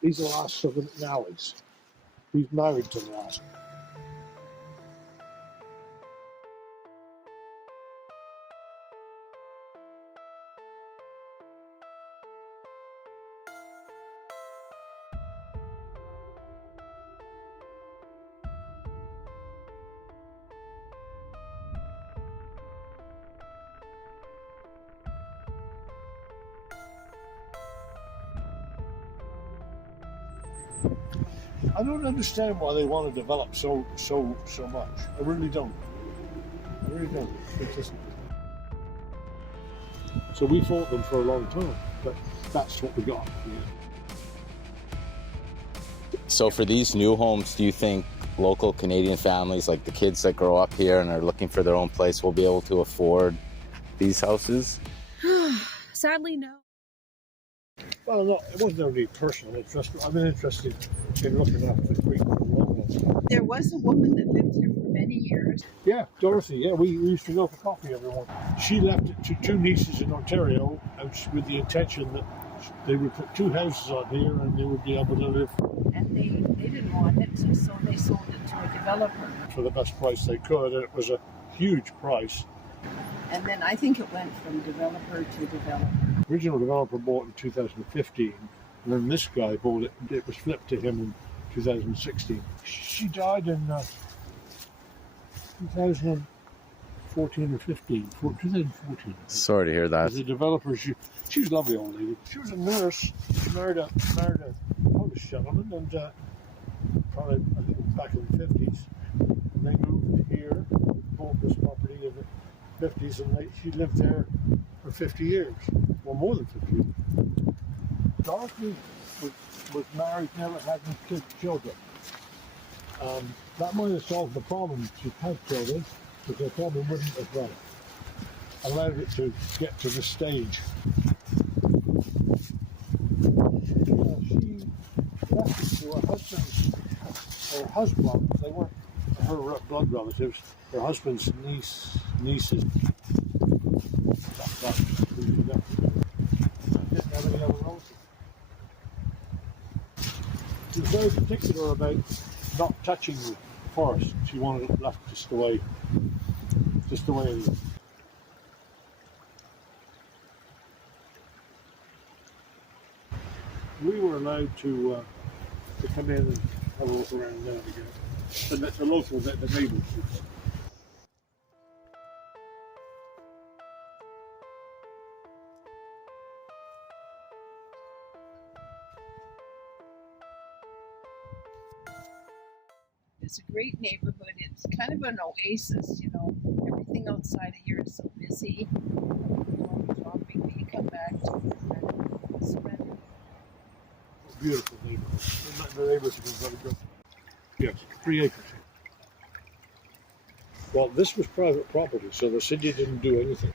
These are the last of the McNallys. He's married to the last. I don't understand why they want to develop so much. I really don't. I really don't. It just... So we fought them for a long time, but that's what we got. Yeah. So for these new homes, do you think local Canadian families, like the kids that grow up here and are looking for their own place, will be able to afford these houses? Sadly, no. Well, no, it wasn't only personal interest. I've been interested in looking after the creek for a long time. There was a woman that lived here for many years. Yeah, Dorothy. Yeah, we used to go for coffee every morning. She left it to two nieces in Ontario, and with the intention that they would put two houses on here and they would be able to live. And they didn't want it, so they sold it to a developer. For the best price they could, and it was a huge price. And then I think it went from developer to developer. Original developer bought in 2015, and then this guy bought it. It was flipped to him in 2016. She died in 2014 or 15. 2014. Sorry to hear that. As a developer, she was a lovely old lady. She was a nurse. She married a Polish gentleman, and probably I think it was back in the 50s. And they moved here, bought this property in the 50s, and she lived there for 50 years, or more than 50 years. Dorothy was married, never had any children. That might have solved the problem. She had children, but they probably wouldn't have allowed it to get to this stage. She left it to her husband. They weren't her blood relatives. Her husband's nieces. Didn't have any other relatives. She was very particular about not touching the forest. She wanted it left just the way it is. We were allowed to come in and have a look around now again. The local, the neighbours. It's a great neighborhood. It's kind of an oasis, you know. Everything outside of here is so busy. You go shopping, but you come back to Surrey. Beautiful neighborhood. The neighbors have been very good. Yes, 3 acres. Well, this was private property, so the city didn't do anything.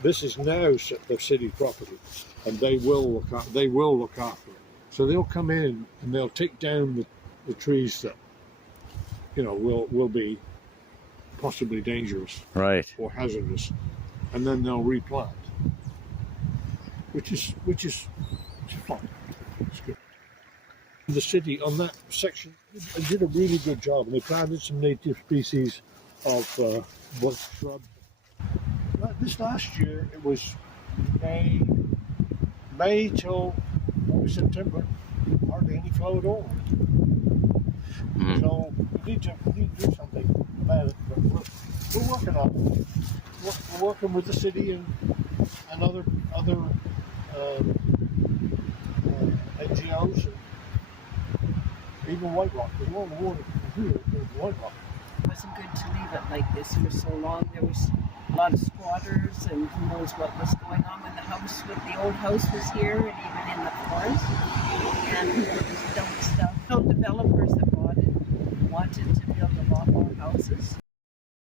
This is now the city property, and they will look after it. So they'll come in and they'll take down the trees that, you know, will be possibly dangerous, Right. or hazardous, and then they'll replant, which is fine. It's good. The city on that section did a really good job, and they planted some native species of shrub. This last year it was May till September, hardly any flow at all. So we need to do something about it. But we're working on it. We're working with the city and other NGOs, and even White Rock. There's more water here than White Rock. It wasn't good to leave it like this for so long. There was a lot of squatters, and who knows what was going on when the old house was here, and even in the forest. And people just dumped stuff. No developers that bought it wanted to build a lot more houses.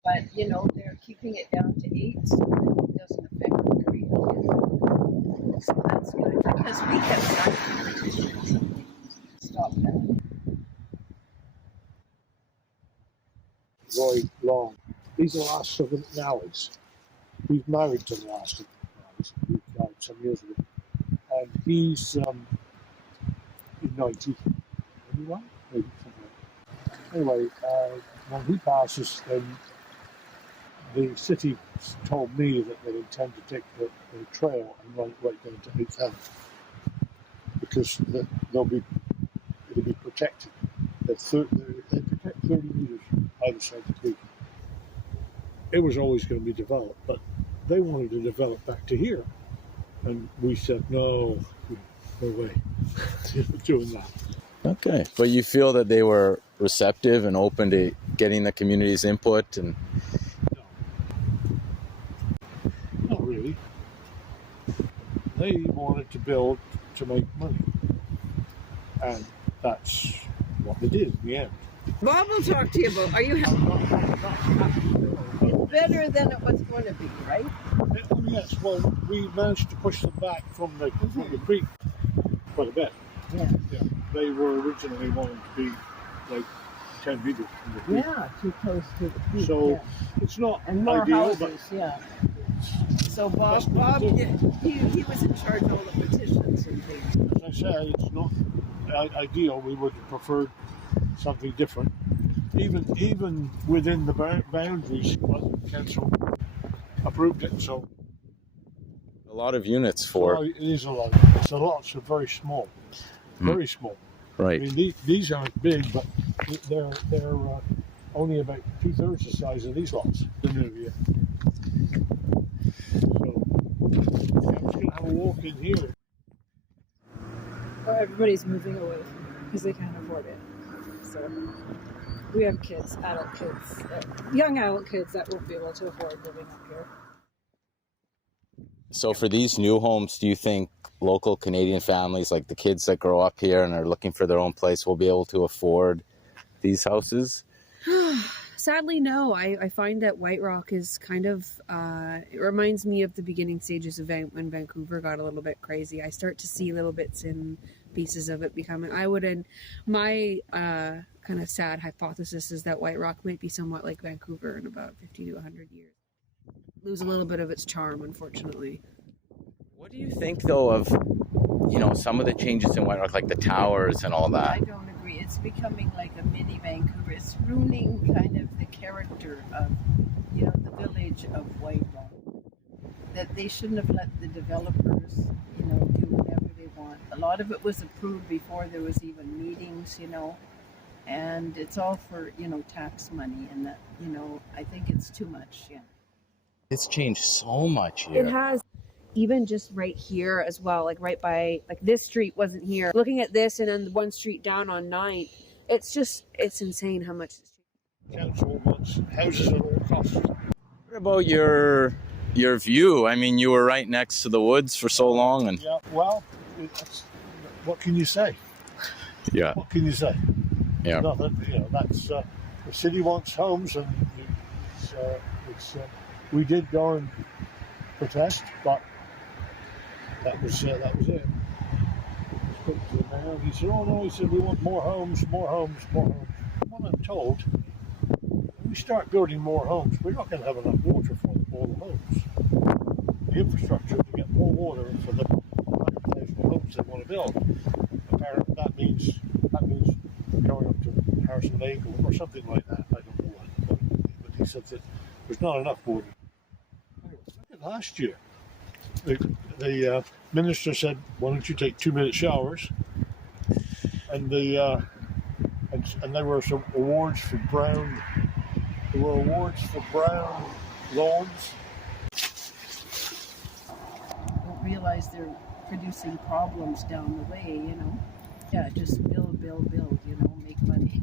But, you know, they're keeping it down to 8 so that it doesn't affect the creek. So that's good, because we kept trying to petition to stop that. Roy Long. These are the last of the McNallys. He's married to the last of the McNallys. He died some years ago. And He's in 90, 91, maybe something like that. Anyway, when he passes, then the city told me that they intend to take the trail and run it right down to 8,000 because it'll be protected. They protect 30 meters either side of the creek. It was always going to be developed, but they wanted to develop back to here, and we said no way, doing that. Okay, but you feel that they were receptive and open to getting the community's input and. Not really. They wanted to build to make money. And that's what they did in the end. Bob will talk to you about, are you better than it was going to be, right? Oh, yes, well, we managed to push them back from the creek quite a bit. Yeah. They were originally wanting to be like 10 meters from the creek. Yeah, too close to the creek. So it's not and more ideal, houses, but yeah. So Bob, he was in charge of all the petitions and things. as I said, it's not ideal. We would have preferred something different. Even within the boundaries, but council approved it. So A lot of units for. it is a lot. The lots are very small, very small. Right. I mean, these aren't big, but they're only about 2/3 the size of these lots. The new year. So I'm just gonna have a walk in here. Well, everybody's moving away from here because they can't afford it. So we have kids, adult kids, young adult kids that won't be able to afford living up here. So for these new homes, do you think local Canadian families, like the kids that grow up here and are looking for their own place, will be able to afford these houses? Sadly, no. I find that White Rock is kind of, it reminds me of the beginning stages of when Vancouver got a little bit crazy. I start to see little bits and pieces of it becoming, my kind of sad hypothesis is that White Rock might be somewhat like Vancouver in about 50 to 100 years. Lose a little bit of its charm, unfortunately. What do you think, though, of, some of the changes in White Rock, like the towers and all I that? don't agree. It's becoming like a mini Vancouver. It's ruining kind of the character of, the village of White Rock. That they shouldn't have let the developers, do whatever they want. A lot of it was approved before there was even meetings, and it's all for, tax money, and that, I think it's too much, yeah. It's changed so much here. It has, even just right here as well, like right by, like this street wasn't here. Looking at this and then one street down on 9th, it's insane how much it's changed. Council wants houses at all costs. What about your view? I mean, you were right next to the woods for so long, and Yeah, well, what can you say? yeah, What can you say? yeah. Nothing. That's the city wants homes, and we did go and protest, but that was it. I spoke to the mayor, and he said, "Oh no," he said, "we want more homes, more homes, more homes." What I'm told, when we start building more homes, we're not going to have enough water for all the homes. The infrastructure to get more water for the 100,000 homes they want to build. Apparently, that means going up to Harrison Lake or something like that. I don't know what, but he said that there's not enough water. Anyway, look at last year. The minister said, "Why don't you take 2-minute showers?" And and there were some awards for brown. There were awards for brown lawns. Don't realize they're producing problems down the way, Yeah, just build, make money.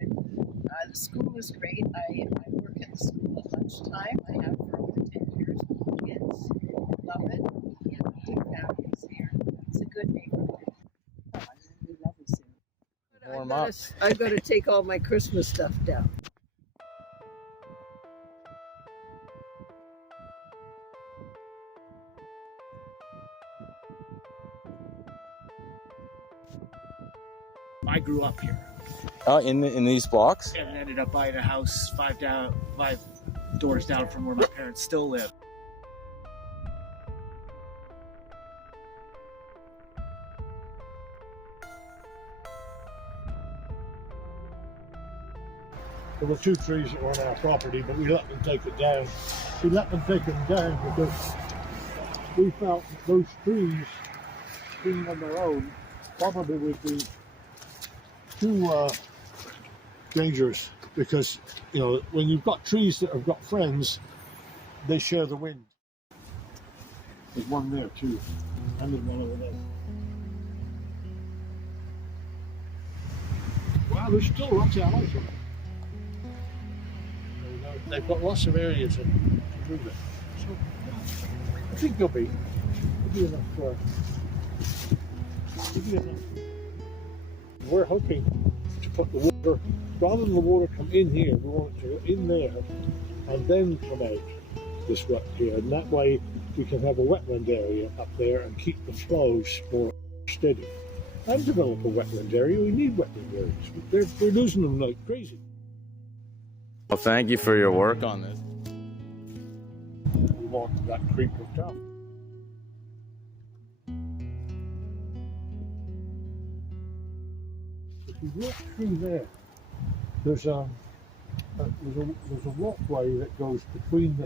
The school is great. I work at the school at lunchtime. I have for over 10 years with kids. Love it. Big families here. It's a good neighborhood. I'm really lovely soon. Warm up. I've got to take all my Christmas stuff down. I grew up here In these blocks? and ended up buying a house 5 doors down from where my parents still live. There were 2 trees that were on our property, but we let them take it down. We let them take them down because we felt that those trees, being on their own, probably would be too dangerous, because you know, when you've got trees that have got friends, they share the wind. There's one there too, and there's one over there. Wow, there's still lots of owls on it. They've got lots of areas to move it. So I think there'll be enough. We're hoping to put the water, rather than the water come in here, we want it to go in there and then come out this way here. And that way we can have a wetland area up there and keep the flows more steady. And develop a wetland area. We need wetland areas. We're losing them like crazy. Well, thank you for your work on this. We want that creek hooked up. If you walk through there, there's a walkway that goes between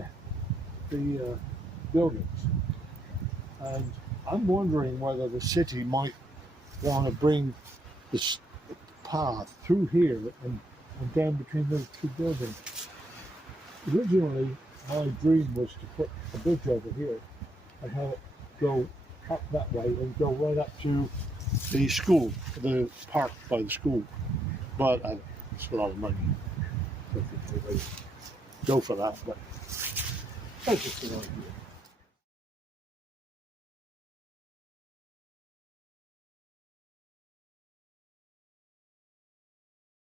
the buildings, and I'm wondering whether the city might want to bring this path through here and down between those 2 buildings. Originally, my dream was to put a bridge over here and have it go up that way and go right up to the school, the park by the school. But it's a lot of money. I don't think anybody go for that, but that's just an idea.